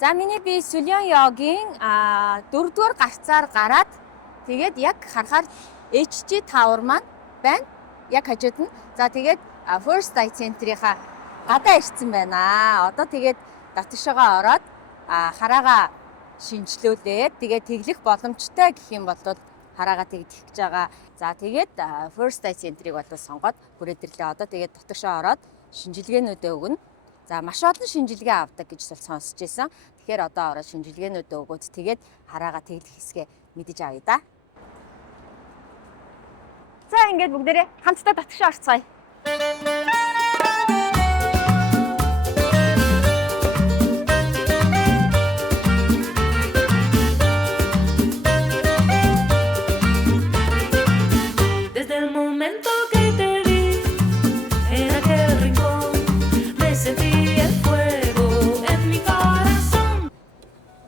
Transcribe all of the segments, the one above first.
За миний би Сүлён йогийн 4-р гарцаар гараад тэгээд яг харахаар HG Tower маань байна. Яг хажууд нь. За тэгээд First Eye Center-ийнхаа гадаа ирсэн байна. Одоо тэгээд дотгошоо ороод хараагаа шинжлүүлээд тэгээд тэглэх боломжтой гэх юм бол хараагаа тэгдэх гэж байгаа. За тэгээд First Eye Center-ыг бол сонгоод бүрээдэрлээ. Одоо тэгээд дотгошоо ороод шинжилгээнүүдээ өгнө. За маш олон шинжилгээ авдаг гэж сонсож байсан. Тэгэхээр одоо ороод шинжилгээнүүдээ өгөөд тэгээд хараагаа тэглэх хэсгээ мэдэж авъя да. За ингээд бүгдээрээ хамтдаа дотгошоо орцгоё.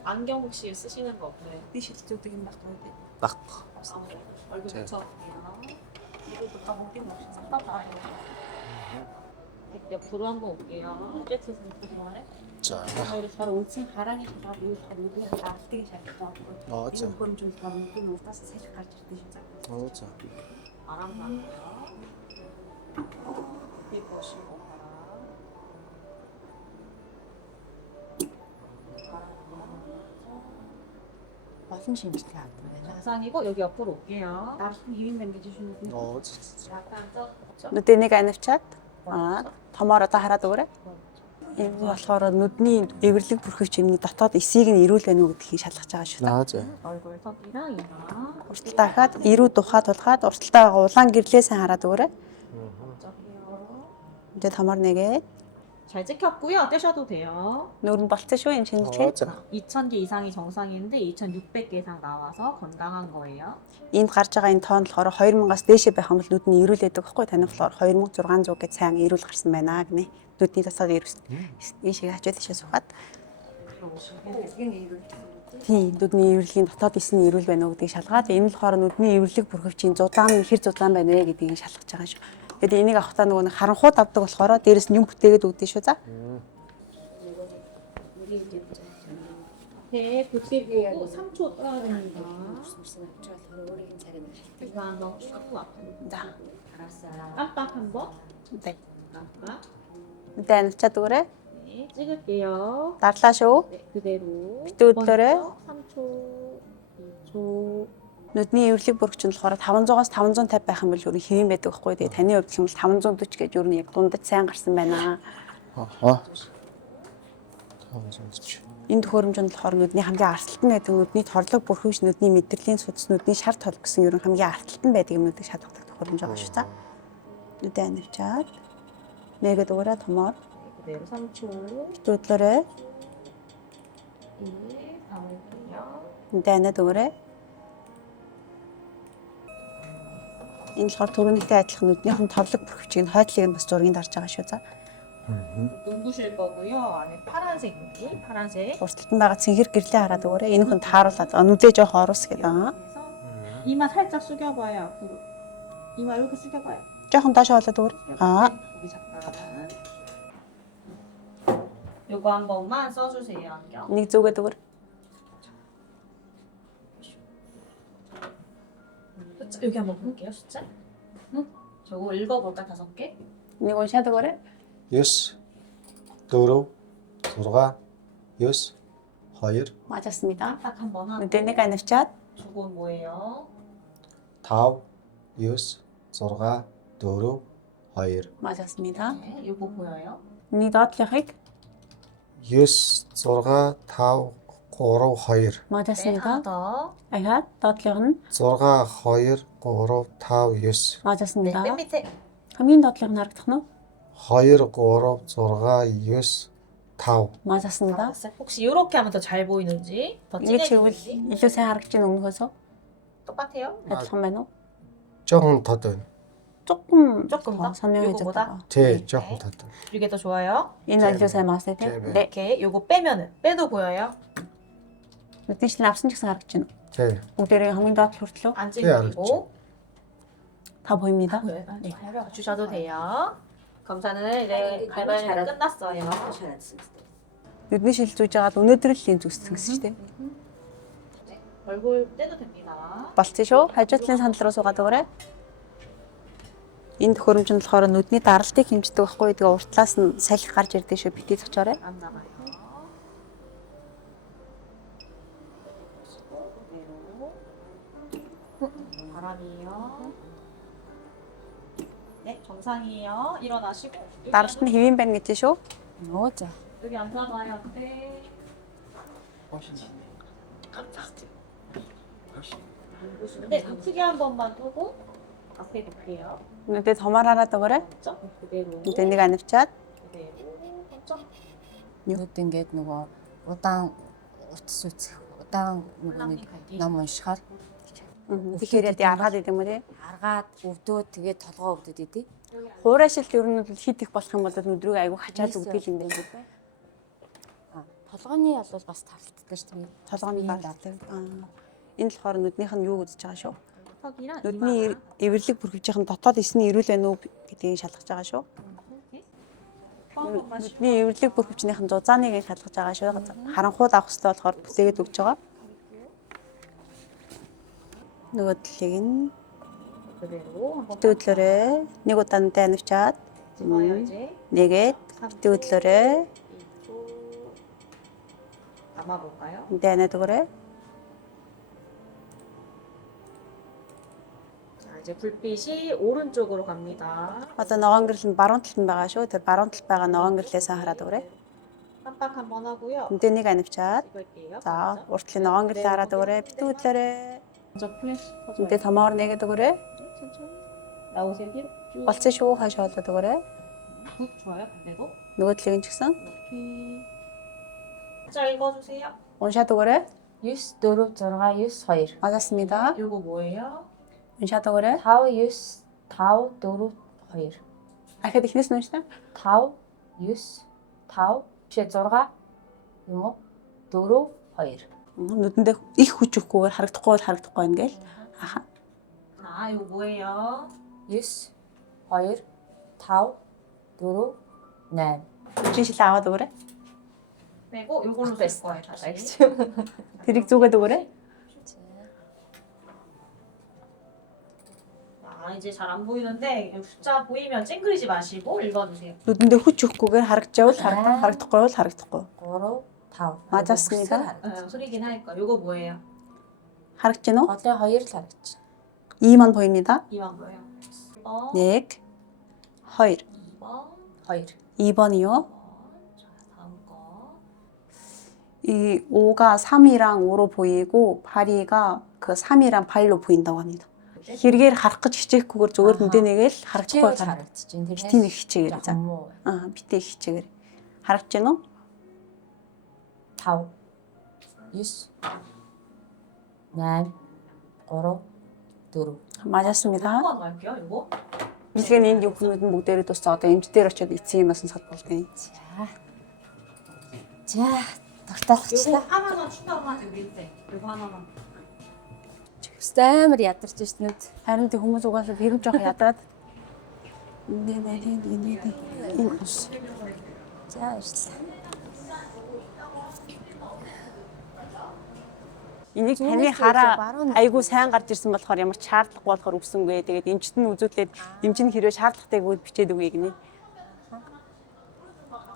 안경 혹시 쓰시는 거 없나요? 네 실제로 되게 막 그런데 딱. 얼굴 제- 붙여볼게요. 이것도 가보긴 없이 싹다 봐요. 옆으로 한번 올게요. 세트 좋아해? 자. 저희를 잘 올진 바람이 다 모두 다 누구야 다 되게 잘 됐다고. 자. 이거 보면 좀 바람 좀 따서 살짝 갈지 드시자. 자. 바람 나고요. 비 보시고 Олон шинжилгээ авдаг байна. 정상이고 여기 옆으로 올게요. 나름 유인된 게 주시는 분. 약간 저 нүдэнийг анивчаад томоор одоо хараад өгөөрэй. Энэ болохоор нүдний эвэрлэг бүрхэг чимний дотоод эсийг нь ирүүл байна уу гэдгийг шалгаж байгаа шүү дээ. 맞아. 얼굴 턱이랑 이마 Урталтаа хахад ирүү тухайд тулгаад урталтаа байгаа улаан гэрлээ сайн хараад өгөөрэй. 턱이요. 이제 томоор нэгээд 잘 찍혔고요. 떼셔도 돼요. нүүр нь болцсон шүү энэ шинжилгээ. 자. 2000개 이상이 정상인데 2600개 이상 나와서 건강한 거예요. Энд гарч байгаа энэ тоон болохоор 2000-аас дээшээ байх юм бол нүдний ирүүл байдаг байхгүй тань болохоор 2600 гэж сайн ирүүл гарсан байна гинэ. Нүдний дотоод ирүүл ийшээ хажууд тийшээ сухаад тийм нүдний эвэрлэгийн дотоод эсний ирүүл байна уу гэдгийг шалгаад энэ болохоор нүдний эвэрлэг бүрхэгчийн зузаан нь хэр зузаан байна вэ гэдгийг шалгаж байгаа шүү. Тэгээд энийг авахтаа нөгөө нэг харанхууд авдаг болохоор дээрэс нь юм бүтээгээд өгдөө шүү за. 배 붙이고 3초 떠야됩니다. 이거 한번 쭉 앞으로. За. 알았어요. 깜빡 한번. 네. 깜빡. Мэдээ анивчаад өгөөрэй. 네, 찍을게요. Дарлаа шүү. 네, 그대로. Битүүдлээрээ 3초, 2초. нүдний эвэрлэг бүрхч нь болохоор 500-аас 550 байх юм бол ер нь хэвэн байдаг байхгүй. Тэгээ таны хувьд гэх юм бол 540 гэж ер нь яг дундаж сайн гарсан байна. Энэ төхөөрөмжөнд болохоор нүдний хамгийн арталтан байдаг нүдний торлог бүрхүүш нүдний мэдрэлийн судас нүдний шар тол гэсэн ер нь хамгийн арталтан байдаг юмнуудыг шалгадаг төхөөрөмж байгаа шүү та. Нүдээ анивчаад нэгэд өгөөрэй томоор. 그대로 3초. Битүүдлээрээ 2, 담을게요. нүдээ анаад өгөөрэй. Энэ болохоор түрүүнийхтэй адилхан нүднийхэн торлог бүрхвчийг нь хойдлыг нь бас зургийг дарж байгаа шүү за. 눈부실 거고요. 안에 파란색 눈, 파란색. Урталтан байгаа цэнхэр гэрлээ хараад өгөөрэй. Энэ хүн тааруулаад нүдээ жоох оруус гэдэг. 그래서 이마 살짝 숙여봐요. 앞으로. 이마 이렇게 숙여봐요. Жохон доош болоод өгөөрэй. 여기 잠깐. 요거 한 번만 써주세요. 안경. Нэг зүгээд өгөөрэй. 여기 한번 볼게요. 숫자. 응? 저거 읽어볼까 5개? Нэг уншаад өгөөрэй. 9 4 6 9 2 Мажасмида. 딱 한 번 하고. Нүдэнийг анивчаад 저건 뭐예요? 5 9 6 4 2 мажасмида. 네, 요거 보여요? Нэг доотлихыг 9 6 5 3 2 네, мажасмида. 하나 더. Ахаад доотлих нь 6 2 3 5 9 네, мажасмида. 맨 밑에. Хамгийн доотлих нь харагдах нь 2 3 6 9 5 мажасмида. 알았어요. 혹시 이렇게 하면 더 잘 보이는지, 더 Ингэ чигвэл 진해지는지 илүү сайн харагдаж байна өмнөхөөсөө 똑같아요? адилхан байна уу? 조금 더 든. 조금 조금 더? 선명해졌다. 요거보다? 제 조금 더 든. 이게 더 좋아요? Энэ илүү сайн маастай 네. тийм. 네. 이렇게 요거 빼면은 빼도 보여요? Нүдний шлэн авсан ч гэсэн харагдаж байна. 제 Бүгдээрээ хамгийн доотлох хүртлөө 안 네, 찔리고 та 보입니다. 보여요? 네. 주셔도 돼요. 검사는 이제 발발이 끝났어요. Нүдний шил зүүж байгаад өнөөдөр л линз үссэн гэсэн шүү дээ. 얼굴 떼도 됩니다. Болцсон шүү. Хажуудлын сандал руу суугаад өгөөрэй. Энэ төхөөрөмж нь болохоор нүдний даралтыг хэмждэг байхгүй. Тэгээ уртлаас нь салхи гарч ирдэг шүү. Битгий цочоорой. 안 나가요. 그대로. 바람이에요. 네, 정상이에요. 일어나시고. Даралт нь хэвэн байна гэж шүү. Нөө за. 여기 앉아봐요. 네. 네, 더 크게 한 번만 두고 앞에 볼게요. Нүдээ томоор хараад өгөөрэй. 점 그대로. Нүдээ нэг анивчаад. 그대로. 점. Нүд ингээд нөгөө удаан утас үзэх, удаан нөгөө нэг ном уншихаар Тэгэхээр яд аргаад идэм үү те. аргаад өвдөө тэгээд толгоо өвдөд идэв. Хуурай шилт ер нь хит их болох юм бол нүдрийг айгүй хачаад өвдөл юм байна. Толгооны бол бас тарлтдаг шүү дээ. Толгооны даралт. Энэ болохоор нүднийх нь юу үзэж байгаа шүү. 턱이랑 Нүдний эвэрлэг бүрхэж байгаа нь дотоод эсний эрүүл байна уу гэдгийг шалгаж байгаа шүү. Нүдний эвэрлэг бүрхөвчнийх нь зузааныг шалгаж байгаа шүү. Харанхууд авах хэрэгтэй болохоор бүтээгээд өгч байгаа. Нөгөө талыг нь 그대로 한번 төдлөөрэй. Нэг удаа нүдээ анивчаад 찍어요 이제. нэгээд төдлөөрэй. 이쪽 감아볼까요? Нүдээ анаад өгөөрэй. 자 이제 불빛이 오른쪽으로 갑니다. Одоо ногоон гэрэл нь баруун талд нь байгаа шүү. Тэр баруун талд байгаа ногоон гэрлээсээ хараад өгөөрэй. 깜빡 한번 하고요. Нүдээ нэг анивчаад 찍을게요. за уртлын ногоон гэрлээ хараад өгөөрэй. төдлөөрэй. 먼저 플래시 터져요. Нүдээ томоор нэгээд өгөөрэй. 천천히 나오세요. 뒤로 쭉. Болцсон шүү. Хашаа болоод өгөөрэй. 굿 좋아요. 반대도 Нөгөө талыг нь ч гэсэн 높이. 자 읽어주세요. уншаад өгөөрэй. 9 4 6 9 2. 맞았습니다. 이거 뭐예요? уншаад өгөөрэй. 5 9 5 4 2. Ахад ихнээс нь уншаа. 5 9 5 жишээ 6 юм уу 4 2. Нүдэндээ их хүч өгөхгүйгээр харагдахгүй бол харагдахгүй ингээл. Аха. 자 이거 뭐예요? 9 2 5 4 8. Хүчин шил аваад өгөөрэй. 빼고 요걸로 쓸 거예요 다시. Тэрийг зүгээд өгөөрэй. 아 이제 잘 안 보이는데 숫자 보이면 찡그리지 마시고 읽어주세요. Нүдэндээ хүч өгөхгүйгээр харагдчихвал харагдахгүй бол харагдахгүй. 3 5. 맞았습니다. 소리긴 하니까 요거 뭐예요? харагдаж байна уу? Голын 2 л харагдаж. 2 маань 보입니다. 2번 뭐예요? 1번, 1 2 2번, 2. 2번이요. 자 다음 거. 이 5가 3이랑 5로 보이고 8이가 그 3이랑 8로 보인다고 합니다. хэрэгээр харах гэж хичээхгүйгээр зүгээр нүдээ нэгээл харагдахгүй Хичээгээр харагдаж. харагдаж байна. Битий нэг хичээгээр за. Муу. Битээ хичээгээр. Харагдаж байна уу? 5 9 8 3 4. 맞았습니다. 한번 갈게요 요거. Бэлгэн энд юу хүмүүс бүгдээрээ тусцаа одоо эмчтэр очиод эцсийн юм асан садуулдаг. За 요거 тогтоолчихлаа. 하나만 추가만 여기 있대. 요거 하나만. Амар ядарч шít нүд. Харин тэг хүмүүс угаасаа хэрэг жоох ядраад. Нэ. За ирсэн. Энийг таны Зүүнээс хараа баруун- айгуу сайн гарч ирсэн болохоор ямар ч шаардлагагүй болохоор өгсөнгүй. Тэгээд эмчт нь үзүүлээд эмч нь хэрвээ шаардлагатайг үл бичээд өгье гинэ.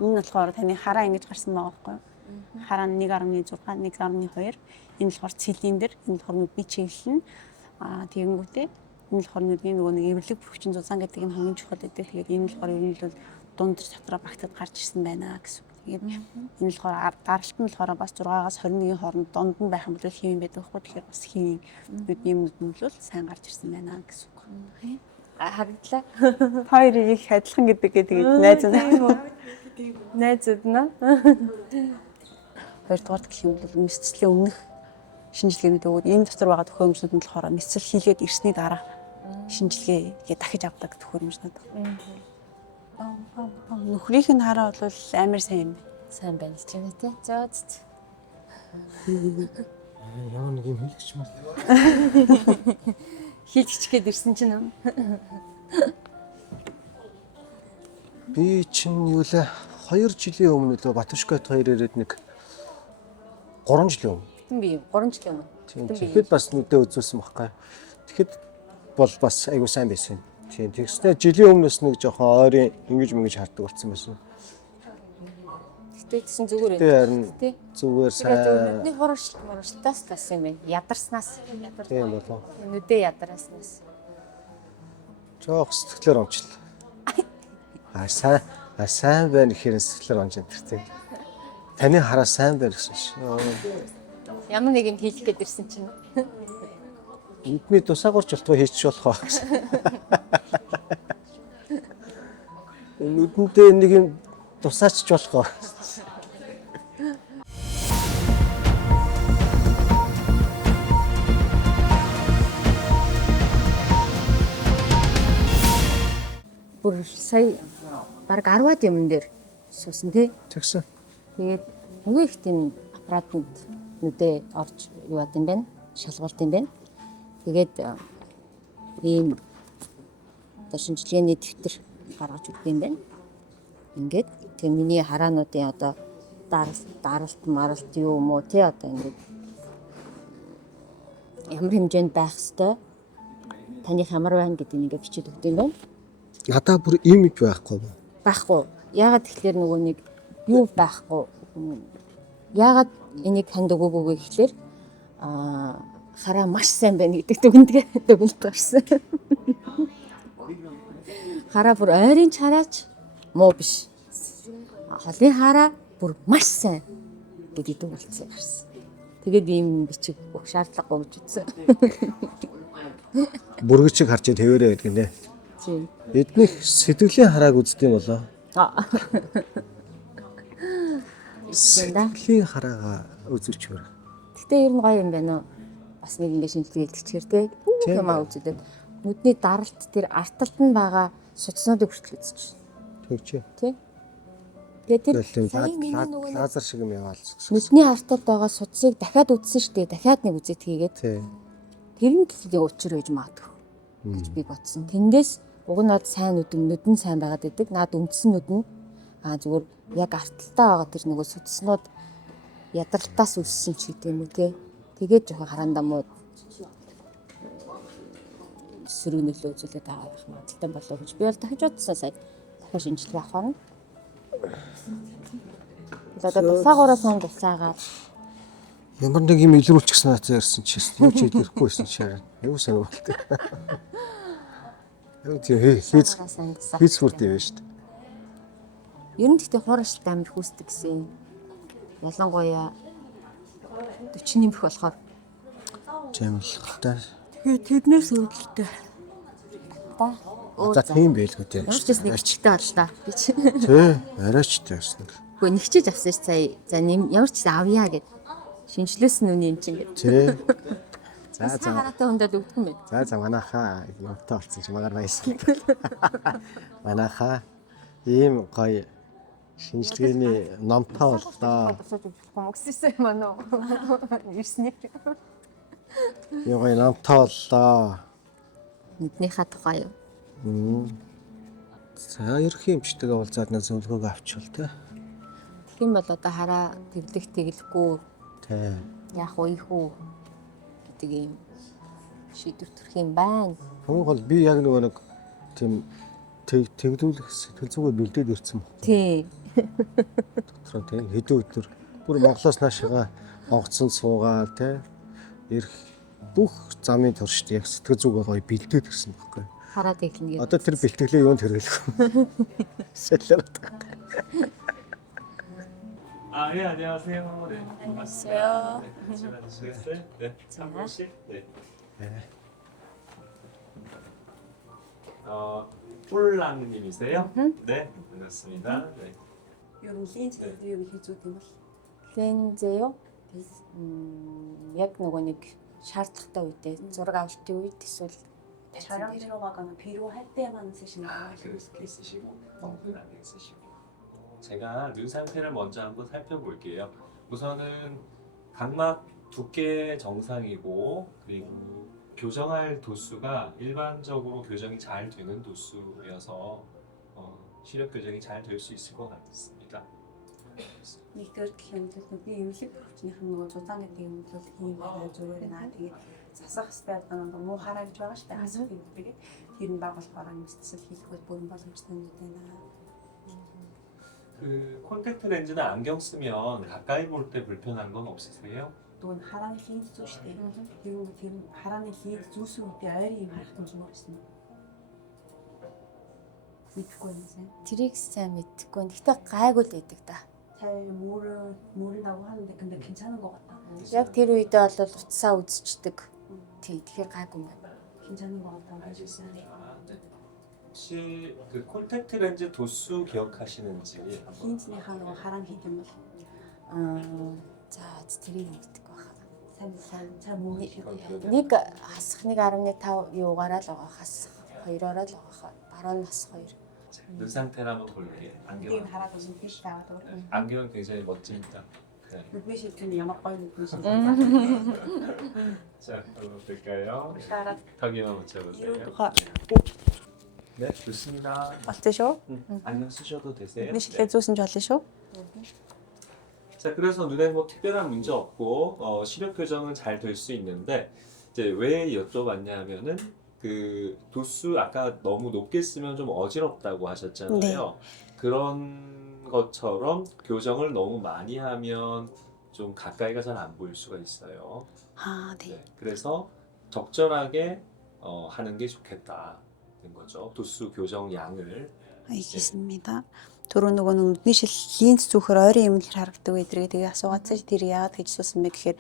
Энэ болохоор таны хараа ингэж гарсан байгаа байхгүй юу? Хараа нь 1.6, 1.2. Энэ болохоор цилиндр, энэ болохоор нүдний чиглэл нь тэгэнгүүтээ энэ болохоор нүдний нөгөө нэг эвэрлэг бүрхчин зузаан гэдэг юм хамгийн чухал гэдэг. Тэгээд энэ болохоор ер нь бол дунд дотроо багтад гарч ирсэн байна гэсэн. Тэгээд энэ болохоор даралт нь болохоор бас 6-аас 21-ийн хооронд донд нь байх юм бол хэвэн байдаг байхгүй. Тэгэхээр бас хэвэн нүдний юмнууд нь бол сайн гарч ирсэн байна гэсэн үг. Харагдлаа. Хоёрыг их адилхан гэдэг тэгээд найз нь. Найзууд нь. Хоёрдугаар гэх юм бол мэдцлийн өмнөх шинжилгээний өгөөд энэ дотор байгаа төхөөрөмжнүүд нь болохоор мэдцэл хийлгээд ирсний дараа шинжилгээгээ дахиж авдаг төхөөрөмжнүүд. Нөхрийнх нь хараа бол амар сайн юм. Сайн байна л ч юм тий. За үст. Ямар нэг юм хэлэгч мэл. Хийлгч гээд ирсэн чинь юм. Би чинь юу лээ 2 жилийн өмнө л Батушкат 2 ирээд нэг 3 жилийн өмнө. Гэтэн би 3 жилийн өмнө. Тийм. Тэгэхэд бас нүдээ үзүүлсэн байхгүй. Тэгэхэд бол бас айгуу сайн байсан. Тийм. Тэгснээр жилийн өмнөөс нэг жоохон ойрын ингэж хардаг болсон байсан. Гэтэ тэгсэн зүгээр Тэгээ харин тий. зүгээр Тэгээд сайн. нүдний хураштаас тас юм байна. Ядарснаас. Тийм болов. Нүдээ ядраснаас. Жоох сэтгэлээр онцлоо. Сайн байна гэхээр сэтгэлээр онж энэ. Таны хараа сайн байна гэсэн шүү. Ямар нэг юм хийх гээд ирсэн чинь. Эдний тусаагуурч болтгоо хийчих болох ба. Нүдэндээ нэг юм тусаач болох. Бүр сая баг 10-аад юмн дээр суусан тий. Тэгсэн. Тэгээд нөгөө их тийм аппаратанд нүдээ орж юу яд юм бэ? Шалгуулт юм бэ? Тэгээд ийм одоо шинжилгээний дэвтэр гаргаж өгд юм байна. Ингээд тэг миний хараануудын одоо даралт маралт юу юм уу тий одоо ингээд ямар хэмжээнд байх хэвээр таних ямар байна гэдгийг ингээд бичиж өгд юм байна. Надаа бүр имиж байхгүй юу? Байхгүй. Яагаад тэгэхээр нөгөө нэг юу байхгүй. Яагаад энийг ханд өгөөгүй гэхлээр хараа маш сайн байна гэдэг дүгнэлт гарсан. Хараа бүр ойрын хараач муу биш. Холын хараа бүр маш сайн гэдэг дүгнэлт гарсан. Тэгээд ийм бичиг өгөх шаардлагагүй гэж үзсэн. Бүргэчиг харж тавиараа гэдэг нэ. Тийм. Эднийх сэтгэлийн харааг үздэм болоо. Сэтгэлийн хараагаа үзүүлчихвэр. Гэтэ ер нь гоё юм байна уу? Бас нэг ингэ шинжилгээ хийчихэр тэ. Бүх юмаа үзүүлээд нүдний даралт тэр арталт нь байгаа судснуудыг хүртэл үзчих. Тэгчээ. Тий? Тэгээд тэр лазер шиг юм яваал. нүдний арталт байгаа судсыг дахиад үзсэн шүү дээ. Дахиад нэг үзэт хийгээд Тий. тэр нь төлөвлөгийн учир байж магадгүй гэж би бодсон. Тэндээс уг нь над сайн нүд нь сайн байгаад байдаг. Над үндсэн нүд нь зүгээр яг арталтаа байгаа тэр нөгөө судснууд ядралтаас үссэн ч гэдэг юм уу те. Тэгээд жоохон хараандаа муу сөрөг нөлөө үзүүлээд байгаа байх магадaltaй болов гэж би бол дахиж бодсон сая. Дахиж шинжилгээ авах нь. Тэгээд тусаагаараа сан тусаагаад Ямар нэг юм илрүүлчихсэн надад ярьсан чи юу ч илэрхгүйсэн чи харин. Юу сайн болтой. Юу тийм хийц хүртэй байна шүү дээ. ер нь гэхдээ хуураштай амир хүүсдэг гэсэн. Ялангуяа 40 нэмэх болохоор Тийм л та. тэгээд тэднээс үүдэлтэй. За тийм байлгүй тийм. Ямар ч бас нэг чигтэй бол та. Би чи. Тий, арайчтай байсан. Гэхдээ нэгчиж авсан ш сая. За ямар ч авъя гэд. Шинжлүүлсэн үний юм чинь гэд. Тий. За хараатай хүндэд өгдөг юм байна. За манайхаа явтаа болсон чи магаар баясгал. Манайхаа ийм гоё шинжилгээний номтой боллоо. Мөкссөн юм аа нөө. Ирснээр. Ийм гоё номтой боллоо. Нүднийхээ тухай юу? За ерхий эмчтэйгээ уулзаад нэг зөвлөгөөг авчихвал тэ. Тэгэх юм бол одоо хараа тэглэх тэглэхгүй Тий. яах вэ хүү гэдэг юм шийдвэр төрөх юм байна. Хамгийн гол би яг нөгөө нэг тийм тэгдүүлэх сэтгэл зүгээр бэлдээд ирсэн байна. Тий. Дотроо тийм хэдэн өдөр бүр Монголоос наашгаа онгоцсон суугаад тий ирэх бүх замын туршид яг сэтгэл зүгээ гоё бэлдээд ирсэн байхгүй. Хараа тэглэнэ гэдэг. Одоо тэр бэлтгэлээ юунд хэрэглэх вэ? Сэлэр. 예, 안녕하세요. 네. 안녕하세요. 네, 제가 드시겠어요? 네, 참고실. 네. 폴랑님이세요? 네, 반갑습니다. 네. Ер нь лензтэй юу хийж үзэх юм бол Лензэё. Яг нөгөө нэг шаардлагатай үедээ зураг авалтын үед эсвэл 촬영 들어가거나 필요할 때만 쓰시는 아, 거예요? 그렇게 쓰시고 너무 안 쓰시고. 제가 눈 상태를 먼저 한번 살펴볼게요. 우선은 각막 두께 정상이고 그리고 교정할 도수가 일반적으로 교정이 잘 되는 도수여서 시력 교정이 잘 될 수 있을 것 같습니다. Нэгдүгээр гэх юм бол нүдний эмнэлэг бүрхчнийх нь нөгөө зузаан гэдэг юм бол ийм байгаад зүгээр наа тэгээд засах хэвээр одоо муу хараа гэж байгаа шүү дээ. Хасах гэдэг. Тэр нь баг болохоор амьсгал хийх бол бүрэн боломжтой юм байна. 그 콘택트 렌즈나 안경 쓰면 가까이 볼 때 불편한 건 없으세요? Дүүн харааны линз зүү шүү дээ. Тэр харааны линз зүүсэн үедээ ойрын юм харах юм байна. Мэдгүй юм сайн. Тэрийг сайн мэдхгүй. Гэхдээ гайгүй л байдаг да. 잘 모른다고 하는데 근데 괜찮은 것 같다. Яг тэр үедээ бол утсаа үзчихдэг. Тэгэхээр гайгүй юм байна. 괜찮은 것 같다고 하셨어요. 혹시 그 콘택트 렌즈 도수 기억하시는지 한번. 린즈ийнхаа нөгөө хараан хийх юм бол За тэрийг мэддэг байна. 잘 모르시고 Нэг хасах 1.5 юугаараа л байгаа хасах 2-ороо л байгаа. баруун нас 2. 눈 상태를 한번 볼게요. тийм 안경. хараад үзэн тийш таваад өөр. 안경은 굉장히 멋집니다. 네. Нүдний шилтэн ямар гоё нүдний шилтэн. 자, 한번 볼까요? Хараад 턱이만 붙여보세요. 이런 네, 좋습니다. болсон шүү. 안경 쓰셔도 되세요. Нүдний шилтээ зүүсэн ч болно шүү. 자, 그래서 눈에 뭐 특별한 문제 없고 시력 교정은 잘 될 수 있는데 이제 왜 여쭤봤냐 하면은 그 도수 아까 너무 높게 쓰면 좀 어지럽다고 하셨잖아요. 그런 것처럼 교정을 너무 많이 하면 좀 가까이가 잘 안 보일 수가 있어요. 아, 네. 네, 그래서 적절하게 하는 게 좋겠다는 거죠. 도수 교정 양을. 알겠습니다. Түрүү нөгөө нүдний шил линз зүүхээр ойрын юм харагддаг байдаг. Тэгээ асуугаадсан чи тэр яагаад гэж суусан бэ гэхээр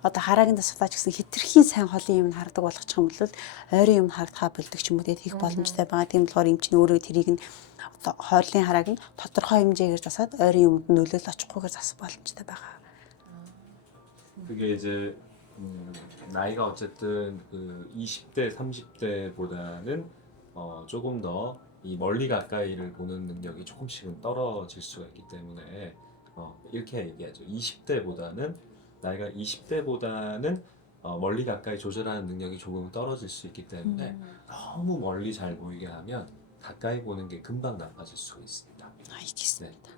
одоо хараагийн дасгалаа ч гэсэн хитрхийн сайн холын юм хардаг болгочих юм бол ойрын юм харагдахаа болдог ч юм уу тийх боломжтой байгаа. Тийм болохоор юм чинь өөрөө тэрийг нь одоо хооллын харааг нь тодорхой хэмжээгээр засаад ойрын юмд нөлөөлөл очихгүйгээр засах боломжтой байгаа. 그게 이제 나이가 어쨌든 그 20대, 30대보다는 조금 더 이 멀리 가까이를 보는 능력이 조금씩은 떨어질 수가 있기 때문에 이렇게 얘기하죠. 20대보다는 나이가 20대보다는 멀리 가까이 조절하는 능력이 조금 떨어질 수 있기 때문에 너무 멀리 잘 보이게 하면 가까이 보는 게 금방 나빠질 수가 있습니다. 알겠습니다.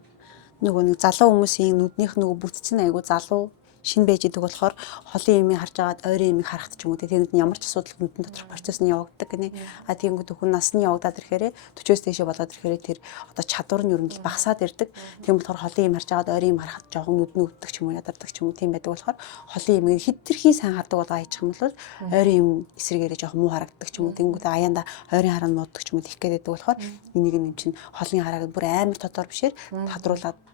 нөгөө нэг залуу хүмүүсийн нүднийх нөгөө бүт чинь айгу залуу шин байж идэг болохоор холын юмыг харж агаад ойрын юмыг харахт ч юм уу тэгээд ямар ч асуудал нүдэн доторх процесс нь явагддаг гинэ. А тэгэнгүүт хүн насны явагдаад ирэхээр 40-с дээшээ болоод ирэхээр тэр одоо чадвар нь ерөнхийдөө багасаад ирдэг. Тийм болохоор холын юм харж агаад ойрын юм харахад жоохон нүдний өвддөг ч юм уу ядардаг ч юм уу тийм байдаг болохоор холын юмыг хитрхий сайн хардаг болгоо хийчих юм бол ойрын юм эсрэгээрээ жоохон муу харагддаг ч юм уу. Тэгэнгүүт аяанда ойрын хараа нууддаг ч юм уу тийх гээд байдаг болохоор энийг юм чинь холын харааг бүр амар тодор бишээр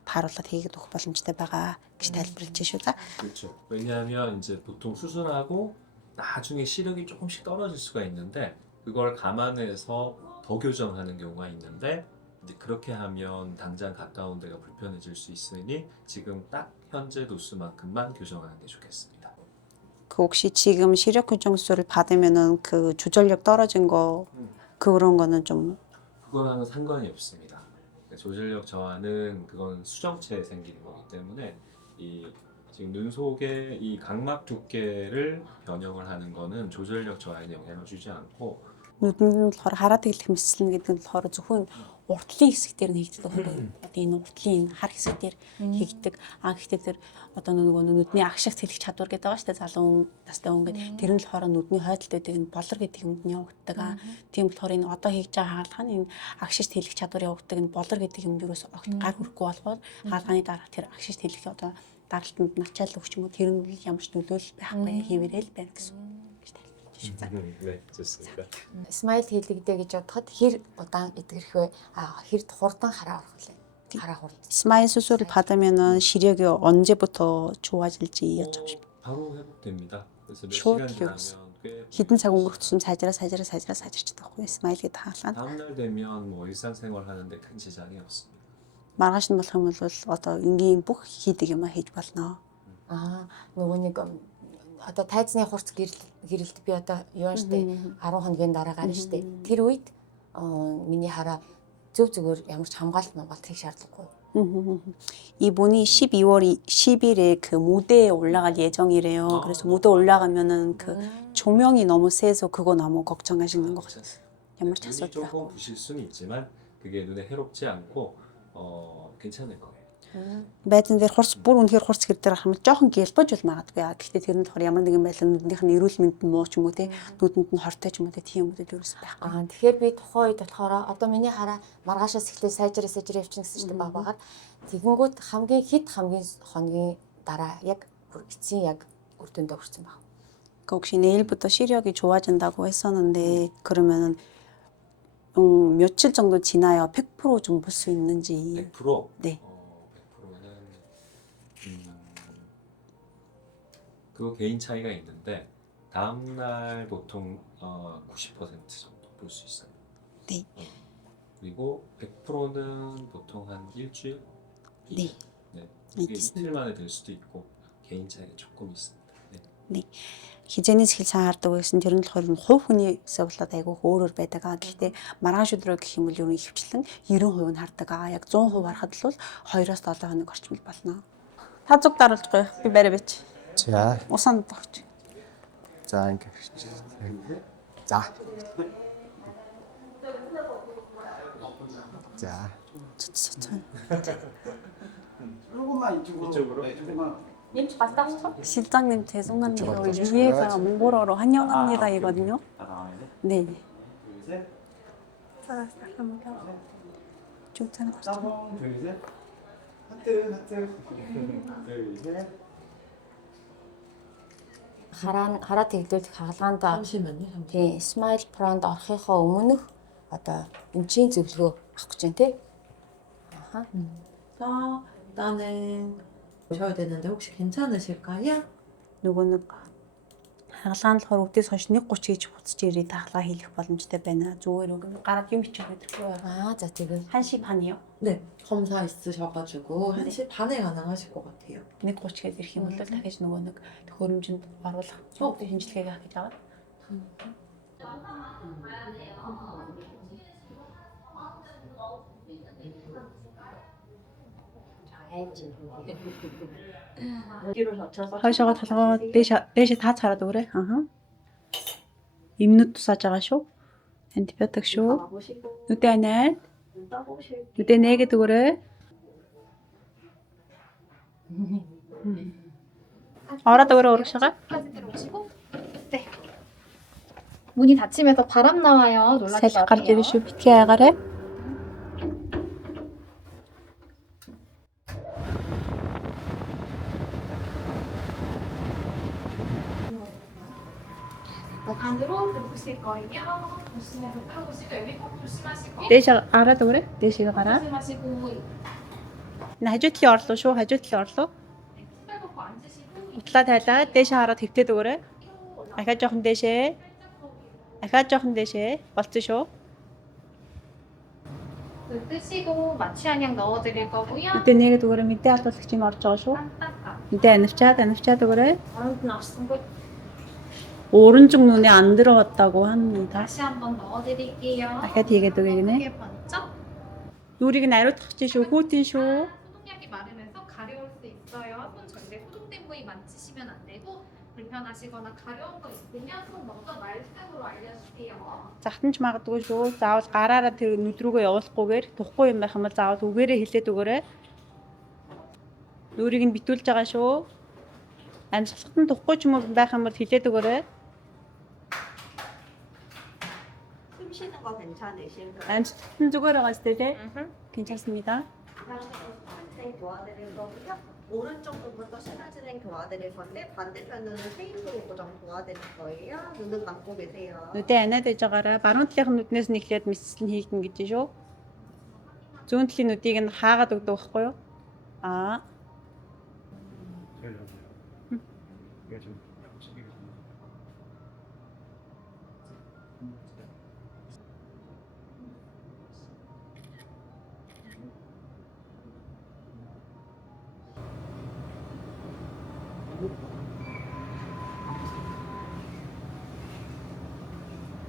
тааруулаад хийгээд өгөх боломжтой байгаа гэж тайлбарлаж шүү та. 그렇죠. 왜냐하면 이제 보통 수술하고 나중에 시력이 조금씩 떨어질 수가 있는데 그걸 감안해서 더 교정하는 경우가 있는데 이제 그렇게 하면 당장 가까운 데가 불편해질 수 있으니 지금 딱 현재 도수만큼만 교정하는 게 좋겠습니다. 그 혹시 지금 시력 교정 수술을 받으면은 그 조절력 떨어진 거 그런 거는 좀 그거랑은 상관이 없습니다. 조절력 저하는 그건 수정체에 생기는 거기 때문에 이 지금 눈 속에 이 각막 두께를 변형을 하는 거는 조절력 저하에 영향을 주지 않고 нүдэнд нь болохоор хараад тэглэх мэслэн гэдэг нь болохоор зөвхөн уртлын хэсэг дээр нэгддэг байхгүй. Одоо энэ уртлын хар хэсэг дээр хийгддэг. Гэхдээ тэр одоо нөгөө нүдний агшигт хэлэх чадвар гэдэг байгаа шүү дээ. Залуу настай хүн гэдэг. Тэр нь болохоор нүдний хойдолд байдаг энэ болор гэдэг юмд нь явагддаг. Тийм болохоор энэ одоо хийж байгаа хаалга нь энэ агшигт хэлэх чадвар явагддаг. Энэ болор гэдэг юм юус гар хүрэхгүй болохоор хаалганы дараа тэр агшигт хэлэх одоо даралтанд начаал өгч юм уу тэр нь ямар ч нөлөөлөл байхгүй хэвээрэл байна гэсэн. 네, 좋습니다. Смайл хийлэгдэ гэж бодоход хэр удаан идэгрэх вэ? Хэр хурдан хараа орох вэ? хараа хурд. 스마일 수술을 받으면은 시력이 언제부터 좋아질지 여쭤보십시오. 바로 회복됩니다. 그래서 몇 Short 시간 cures. 지나면 꽤 히든 차고 өнгөрсөн сайжирчдаг. 스마일이 다 하лаа. 다음 날 되면 뭐 일상생활 하는데 큰 지장이 없습니다. маргааш нь болох юм бол одоо энгийн бүх хийдэг юм хийж болно. Нөгөө нэг одоо тайзны хурц гэрэлт би одоо юу штэ 10 хоногийн дараа гарна штэ. Тэр үед миний хараа зөв зүгээр ямар ч хамгаалт хийх шаардлагагүй. 이분이 12월 10일에 그 무대에 올라갈 예정이래요. 그래서 무대 올라가면은 그 조명이 너무 세서 그거 너무 걱정하시는 것 같아요. ямар ч 눈이 조금 асуудал. 부실 수는 있지만 그게 눈에 해롭지 않고 괜찮을 거예요. Байдан дээр хурц бүр үнэхээр хурц гэр дээр харах юм жоохон гэлбэж бол магадгүй. Гэхдээ тэр нь болохоор ямар нэгэн байдлаар нүднийх нь эрүүл мэнд нь муу ч юм уу те нүдэнд нь хортой ч юм уу те тийм юмуд ерөөс байхгүй. Тэгэхээр би тухайн үед болохоор одоо миний хараа маргаашаас эхлээ сайжраа явчихна гэсэн чинь багаар тэгэнгүүт хамгийн хоногийн дараа яг эцсийн яг үр дүндээ хүрсэн баг. 혹시 내일부터 시력이 좋아진다고 했었는데 그러면은 며칠 정도 지나야 100% 좀 볼 수 있는지. 100%? 네. 100%는 그거 개인 차이가 있는데 다음 날 보통 90% 정도 볼 수 있어요. 네. 그리고 100%는 보통 한 일주일? 네. 네. 이게 알겠습니다. 이틀 만에 될 수도 있고 개인 차이가 조금 있습니다. 네. хизээний сэтгэл сайн хардаг гэсэн тэр нь болохоор хувь хүнийсээ болоод айгүй өөрөөр байдаг. Гэхдээ маргааш өдрөө гэх юм бол ер нь хөвчлэн 90% нь хардаг. Яг 100% харахад л 2-7 хоног орчмол болно. Та зүг даруулж гоё. Би барай бич. За. Усанд багч. За ингэ. За. За. 이쪽으로? 님치 맞다시죠? 실장님 죄송한데요. 위에가 몽골어로 환영합니다 이거든요. 네. 좀 잘해봤죠. Хараа тэглүүлэх хаалгаанд 잠시만요. тий Smile Pro-нд орохынхоо өмнөх одоо эмчийн зөвлөгөө авах гэж байна тий. 일단은 오셔야 되는데 혹시 괜찮으실까요? нөгөө нэг хаалгаан болохоор өвдөөс хойш 1:30 гэж буцаж ирээд хаалгаа хийх боломжтой байна. зүгээр үг гараад юм хийчих гэдэг. За тэгээд 1시 반이요. 네. 검사 있으셔가지고 1시 반에 가능하실 것 같아요. 1:30- гээд ирэх юм бол дахиж нөгөө нэг төхөөрөмжөнд оруулах өвдөө шинжилгээгээ хийж аваад. 뒤로 젖혀서 хойшоогоо толгоо дээшээ таац хараад өгөөрэй. Имнүүд тусааж байгаа шүү. Антибиотик шүү. 보시고 нүдэ анаад, 떠보시고 нүдэ нээгээд өгөөрэй. ороод өгөөрэй урагшаага. 까지 들어오시고 네 문이 닫히면서 바람 나와요. 놀라지 살짝 гарч 마세요. ирэн шүү. битгий айгаарай. 안으로 들어오실 거예요. 조심해서 타보시고 여기 꼭 조심하시고 дээшээ гараад өгөөрэй. дээшээ гараа. 조심하시고 Энэ хажуу талын орлоо шүү. хажуу талын орлоо. 신발 벗고 앉으시고 Утлаа тайлаад дээшээ хараад хэвтээд өгөөрэй. Ахаа жоохон дээшээ. Ахаа жоохон дээшээ. болцсон шүү. 눈 뜨시고 마취 한약 넣어드릴 거고요. Нүдэ нээгээд өгөөрэй. мэдээ алдуулагч юм орж байгаа шүү. 깜빡아. мэдээ анивчаад өгөөрэй. 바람 나오신 거 오른쪽 눈에 안 들어왔다고 합니다. 다시 한번 넣어드릴게요. дахиад хийгээд өгье гинэ. 크게 번쩍. 누리긴 나루탁지 쇼, 후틴 쇼. 소독약이 마르면서 가려울 수 있어요. 손 절대 소독된 부위 만지시면 안 되고 불편하시거나 가려운 거 있으면 손 먼저 말씀으로 알려주세요. Захтанч магадгүй шүү. Заавал гараараа тэр нүд рүүгээ явуулахгүйгээр тухгүй юм байх юм бол заавал үгээрээ хэлээд өгөөрэй. Нүрийг нь битүүлж байгаа шүү. Амьсгалт нь тухгүй ч юм уу байх юм бол хэлээд өгөөрэй. 숨 쉬는 거 괜찮으신가요? амьсгалт нь зүгээр байгаа сте тий. 괜찮습니다. 진행 도와드릴 거고요. 오른쪽 부분도 시간 진행 도와드릴 건데 반대편은 테이프로 고정 도와드릴 거예요. 눈은 감고 계세요. Нүдээ анаад ээж байгаараа баруун талынх нь нүднээс нь эхлээд мэдсэл нь хийгдэн гэж шүү. Зүүн талын нүдийг нь хаагаад өгдөг байхгүй юу?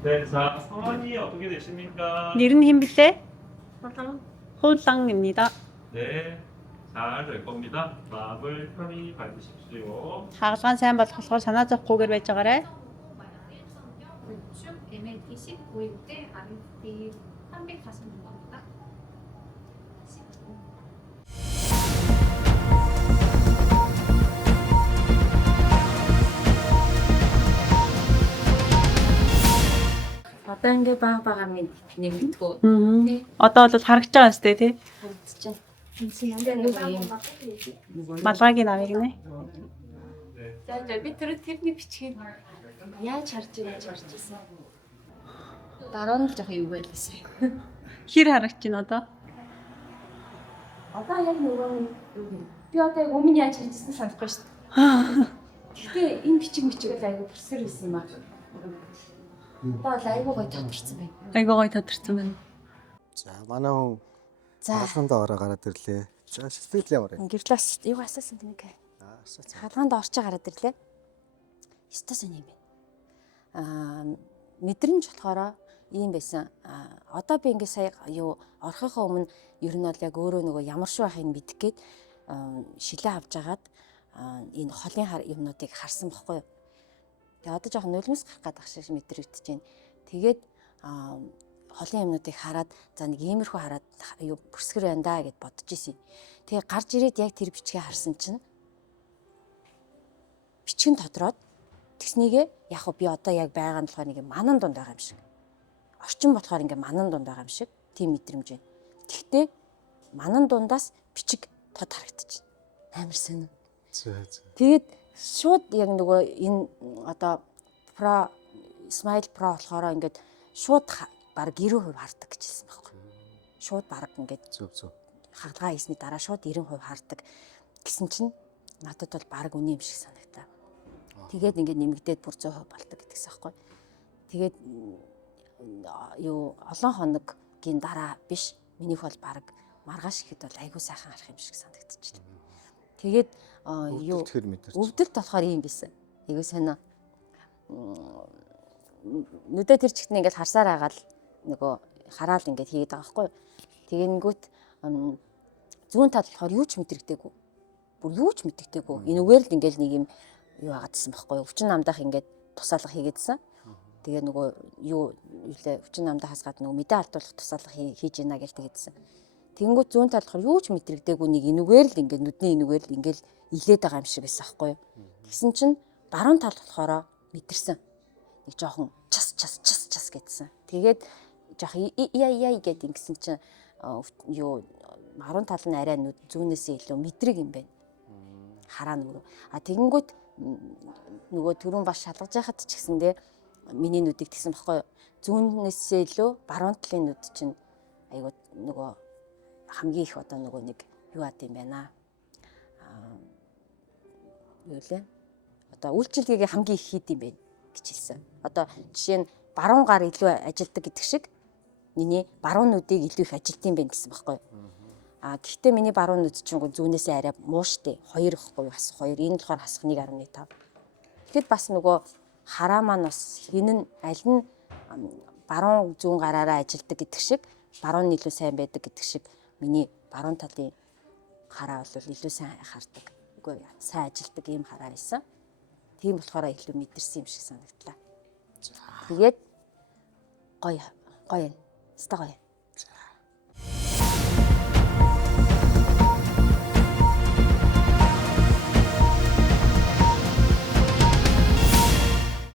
네, 자, 성함이 어떻게 되십니까? Нэр нь хэн блэ? 홀랑입니다. 네, 잘 될 겁니다. 마음을 편히 받으십시오. хаалгаан сайн болохоор санаа зовхгүйгээр байж байгаарай. 쭉 MLT 15일 때 RSD 340 겁니다. 19. Одоо ингээ бага нэмэгдэхгүй. Одоо бол харагдаж байгаа юм сте тий. Харагдчихэв. Тэгээ нэг юм. Малгайгийн намыг нэ. За би тэрний бичгийг яаж харж ирсэн. Дараа нь л жоох юу байлаа. Хэр харагдаж байна одоо? Одоо яг нөгөө би одоо яг өмнө яаж харж ирсэн санахгүй шүү дээ. Гэхдээ энэ бичиг бол айгүй бүрсгэр байсан юм аа. Одоо л айгүй гоё тодорцсон байна. Айгуу гоё тодорцсон байна. За манай хүн хаалгандаа ороо гараад ирлээ. Сэтгэл ямар вэ? Гэрлээс юу асуусан тэмээг. Хаалганд орчоо гараад ирлээ. Стасан юм байна. Мэдрэмж болохоор ийм байсан. Одоо би ингээ сая юу орохынхоо өмнө ер нь бол яг өөрөө нөгөө ямар шүү байхыг мэдэх гээд шилээ авч агаад энэ холын юмнуудыг харсан бохгүй юу. Тэгээ одоо жоохон нулимс гарах гэдэг шиг мэдрэгдэж байна. Тэгээд холын юмнуудыг хараад за нэг иймэрхүү хараад юу бүрсгэр байна да гэд бодож исэн. Тэгээ гарч ирээд яг тэр бичгээ харсан чинь бичгэн тодроод тэгснийгээ яг хөө би одоо яг байгаа нь болохоор нэг манан дунд байгаа юм шиг. Орчин болохоор ингээ манан дунд байгаа юм шиг тийм мэдрэмж байна. Тэгтээ манан дундаас бичиг тод харагдаж байна. Амар сонир. Тэгээд шууд яг нөгөө энэ одоо Pro Smile Pro болохоор ингээд шууд баг 90% хардаг гэж хэлсэн байхгүй. Шууд баг ингээд зөв. хагалгаа хийсний дараа шууд 90% хардаг гэсэн чинь надад бол баг үний юм шиг санагтаа. Тэгээд ингээд нэмэгдээд бүр 100% болдог гэдгийгс байхгүй. Тэгээд юу олон хоногийн дараа биш минийх бол баг маргааш ихэд бол айгүй сайхан харах юм шиг санагдчихлаа. Тэгээд юу өвдөлт болохоор юм байсан. Айгүй сонио. Нүдэ тэр чигт ингээд харсаар агаал нөгөө хараал ингээд хийгээд байгаа байхгүй. Тэгэнгүүт зүүн тал болохоор юу ч мэдрэгдээгүй. Бүр юу ч мэдрэгдээгүй. Энэ үгээр л ингээд нэг юм юу агаадсан байхгүй. Өвчин намдах ингээд тусаалга хийгээдсэн. Тэгээ нөгөө юу үлээ өвчин намдаа хасгаад нөгөө мэдээ алдуулах тусаалга хийж ийна гэж тэгээдсэн. Тэнгүүт зүүн тал болохоор юу ч мэдрэгдээгүй нэг энүүгээр л ингээд нүдний энүүгээр л ингээд илээд байгаа юм шиг байсан байхгүй. Тэгсэн чинь баруун тал болохоор мэдэрсэн. Нэг жоохон час гэдсэн. Тэгээд жоох яа гэд ингэсэн чинь юу баруун тал нь арай зүүнээсээ илүү мэдрэг юм байна. Хараа нөгөө. Тэгэнгүүт нөгөө түрүүн бас шалгаж яхад ч гэсэндээ миний нүдийг тэгсэн баггүй. Зүүнээсээ илүү баруун талын нүд чинь айгуу нөгөө хамгийн их одоо нөгөө нэг юу ад юм байна. Юу лээ? Одоо үйлчлэгийг хамгийн их хийд юм байна гэж хэлсэн. Одоо жишээ нь баруун гар илүү ажилдаг гэдэг шиг миний баруун нүдийг илүү их ажилт юм байна гэсэн баггүй. Гэхдээ миний баруун нүд чинь зүүнээсээ арай муу штэ. 2 ихгүй бас 2. Энэ болохоор хасах 1.5. Тэгэхэд бас нөгөө хараа маань бас хинэн аль нь баруун зүүн гараараа ажилдаг гэдэг шиг баруун нь илүү сайн байдаг гэдэг шиг миний баруун талын хараа бол илүү сайн хардаг. Үгүй сайн ажилдаг ийм хараа байсан. Тийм болохоор илүү мэдэрсэн юм шиг санагдлаа. Тэгээд гоё. Өстой гоё.